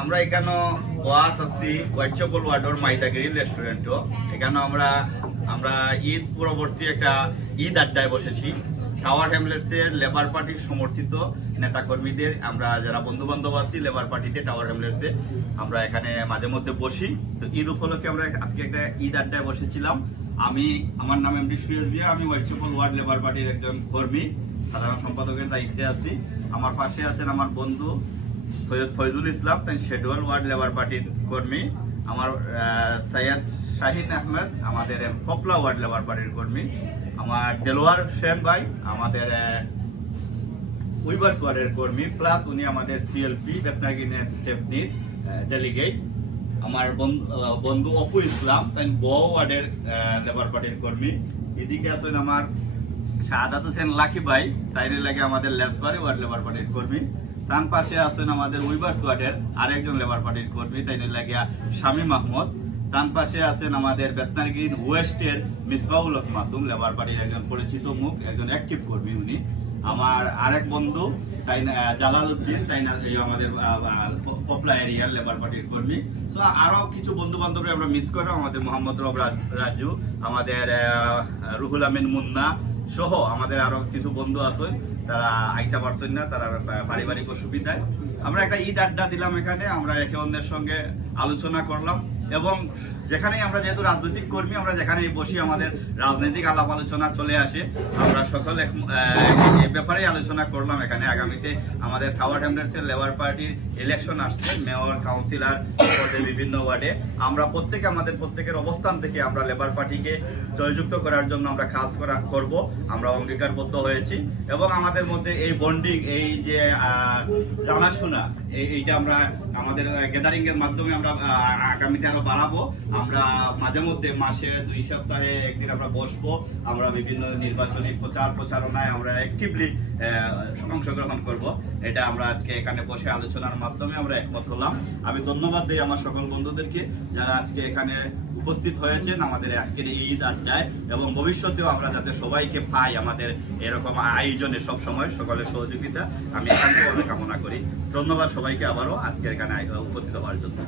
আমরা এখানে ওয়াত আছি হোয়াটসঅ্যাপল ওয়ার্ডর মাইদাগিরি রেস্টুরেন্টও এখানে আমরা আমরা ঈদ পরবর্তী একটা ঈদ আড্ডায় বসেছি। টাওয়ার হ্যামলেটসের লেবার পার্টির সমর্থিত নেতাকর্মীদের, আমরা যারা বন্ধু বান্ধব আছি লেবার পার্টিতে টাওয়ার হ্যামলেটসে আমরা এখানে মাঝে মধ্যে বসি। তো ঈদ উপলক্ষে আমরা আজকে একটা ঈদ আড্ডায় বসেছিলাম। আমি, আমার নাম এমডি সুয়েজ বিয়া আমি হোয়াটসঅ্যাপল ওয়ার্ড লেবার পার্টির একজন কর্মী, সাধারণ সম্পাদকের দায়িত্বে আছি। আমার পাশে আছেন আমার বন্ধু সৈয়দ ফয়জুল ইসলাম তাই শেডুয়াল ওয়ার্ড লেবার পার্টির কর্মী, আমার সৈয়দ শাহিন আহমেদ আমাদের পপলা ওয়ার্ড লেবার পার্টির কর্মী, আমার দেলোয়ার সেন ভাই, আমাদের উইভার্স ওয়ার্ডের কর্মী প্লাস উনি আমাদের সিএলপি দেবনাগিনের স্টেপনির ডেলিগেট আমার বন্ধু অপু ইসলাম তাই ব ওয়ার্ডের লেবার পার্টির কর্মী। এদিকে আছেন আমার শাহাদাত হোসেন লাকি ভাই তাইরে লাগে আমাদের লেসবারি ওয়ার্ড লেবার পার্টির কর্মী। তার পাশে আছেন আমাদের উইভার্স ওয়ার্ডের আরেকজন লেবার পার্টির কর্মী তাইনে লাগিয়া শামীম মাহমুদ তার পাশে আছেন আমাদের বেতনার গ্রিন ওয়েস্টের মিসবাউল হক মাসুম, লেবার পার্টির একজন পরিচিত মুখ, একজন অ্যাক্টিভ কর্মী উনি। আমার আরেক বন্ধু তাই না জালাল উদ্দিন তাই না আমাদের পপলা এরিয়ার লেবার পার্টির কর্মী। সো আরও কিছু বন্ধু বান্ধবরা আমরা মিস করো আমাদের মোহাম্মদ রব, রাজু আমাদের রুহুল আমিন মুন্না সহ আমাদের আরও কিছু বন্ধু আছে, তারা আইতা পারছেন না, তারা পারিবারিক অসুবিধায়। আমরা একটা ঈদ আড্ডা দিলাম এখানে, আমরা একে অন্যের সঙ্গে আলোচনা করলাম। এবং যেখানেই আমরা যেহেতু রাজনৈতিক কর্মী, আমরা যেখানেই বসি, আমাদের রাজনৈতিক আলাপ আলোচনা চলে আসে। আমরা সকল এক- এই ব্যাপারেই আলোচনা করলাম এখানে। আগামীতে আমাদের টাওয়ার হ্যামলেটসের লেবার পার্টির ইলেকশন আসছে। মেয়র কাউন্সিলর বিভিন্ন ওয়ার্ডে আমরা প্রত্যেকে, আমাদের প্রত্যেকের অবস্থান থেকে আমরা লেবার পার্টিকে জয়যুক্ত করার জন্য আমরা কাজ করা, করব। আমরা অঙ্গীকারবদ্ধ হয়েছি। এবং আমাদের মধ্যে এই বন্ডিং এই যে জানাশোনা এই- এইটা আমরা আমাদের গ্যাদারিং এর মাধ্যমে আমরা আগামীতে আরও বাড়াবো। আমরা মাঝে মধ্যে মাসে দুই সপ্তাহে একদিন আমরা বসবো। আমরা বিভিন্ন নির্বাচনী প্রচার প্রচারণায় আমরা অ্যাক্টিভলি অংশগ্রহণ করব। এটা আমরা আজকে এখানে বসে আলোচনার মাধ্যমে আমরা একমত হলাম। আমি ধন্যবাদ দিই আমার সকল বন্ধুদেরকে যারা আজকে এখানে উপস্থিত হয়েছেন আমাদের আজকের ঈদ আড্ডায়। এবং ভবিষ্যতেও আমরা যাতে সবাইকে পাই আমাদের এরকম আয়োজনে সব সময় সকলের সহযোগিতা। আমি একান্তভাবে কামনা করি। ধন্যবাদ সবাইকে আবারও আজকে এখানে উপস্থিত হওয়ার জন্য